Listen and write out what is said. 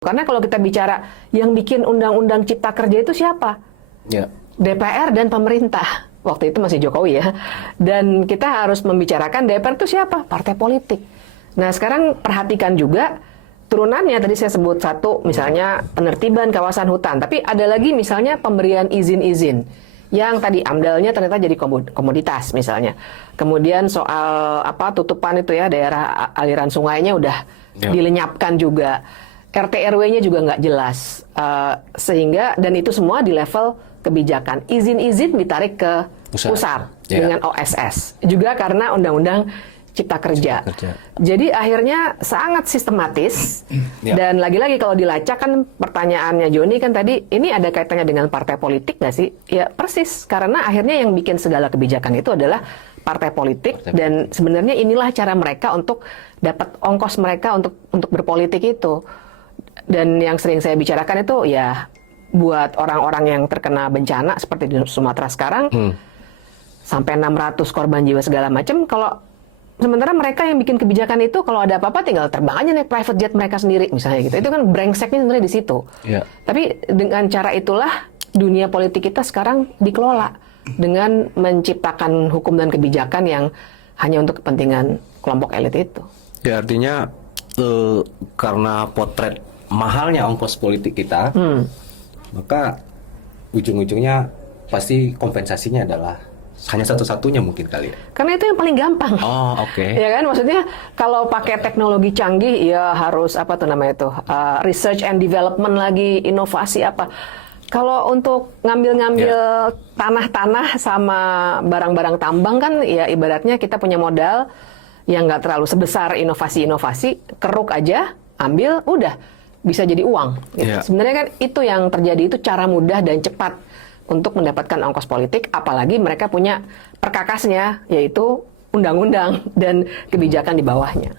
Karena kalau kita bicara yang bikin undang-undang cipta kerja itu siapa? Ya. DPR dan pemerintah. Waktu itu masih Jokowi ya. Dan kita harus membicarakan DPR itu siapa? Partai politik. Nah sekarang perhatikan juga turunannya, tadi saya sebut satu misalnya penertiban kawasan hutan. Tapi ada lagi misalnya pemberian izin-izin. Yang tadi AMDAL-nya ternyata jadi komoditas misalnya. Kemudian soal tutupan itu ya, daerah aliran sungainya udah dilenyapkan juga. RT RW-nya juga nggak jelas, sehingga dan itu semua di level kebijakan. Izin-izin ditarik ke pusat dengan OSS, juga karena Undang-Undang Cipta Kerja. Jadi akhirnya sangat sistematis dan lagi-lagi kalau dilacak kan pertanyaannya Joni kan tadi, ini ada kaitannya dengan partai politik nggak sih? Ya persis, karena akhirnya yang bikin segala kebijakan itu adalah partai politik dan sebenarnya inilah cara mereka untuk dapat ongkos mereka untuk berpolitik itu. Dan yang sering saya bicarakan itu ya buat orang-orang yang terkena bencana seperti di Sumatera sekarang sampai 600 korban jiwa segala macam, kalau sementara mereka yang bikin kebijakan itu kalau ada apa-apa tinggal terbang aja naik private jet mereka sendiri misalnya gitu. Itu kan brengseknya sebenarnya di situ. Tapi dengan cara itulah dunia politik kita sekarang dikelola dengan menciptakan hukum dan kebijakan yang hanya untuk kepentingan kelompok elit itu. Ya artinya karena potret mahalnya ongkos politik kita, maka ujung-ujungnya pasti kompensasinya adalah hanya satu-satunya mungkin kali ya. Karena itu yang paling gampang. Oh, oke. Ya kan, maksudnya kalau pakai teknologi canggih ya harus research and development lagi, inovasi apa. Kalau untuk ngambil-ngambil tanah-tanah sama barang-barang tambang kan ya ibaratnya kita punya modal yang nggak terlalu sebesar inovasi-inovasi, keruk aja, ambil, udah bisa jadi uang. Gitu. Sebenarnya kan itu yang terjadi, itu cara mudah dan cepat untuk mendapatkan ongkos politik, apalagi mereka punya perkakasnya, yaitu undang-undang dan kebijakan di bawahnya.